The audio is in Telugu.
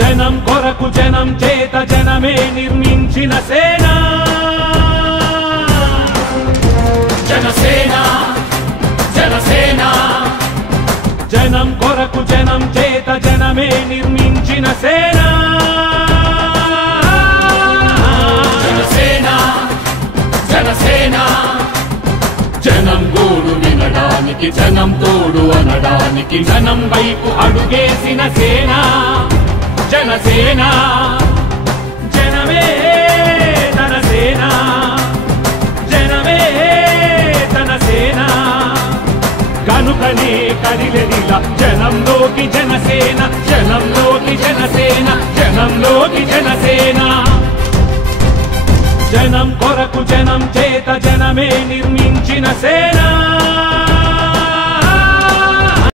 జనం కొరకు జనం చేత జనమే నిర్మించిన సేన జనసేన జనసేన జనం కొరకు జనం చేత జనమే నిర్మించిన సేన జనసేన జనసేన జనం గోడు వినడానికి జనం తోడు అనడానికి జనం వైపు అడుగేసిన సేన జనసేన జనమే తన సేన జనమే తన సేన కనుకనే కదిలెదిలా జనంలోకి జనసేన జనంలోకి జనసేన జనంలోకి జనసేన జనం కొరకు జనం చేత జనమే నిర్మించిన సేన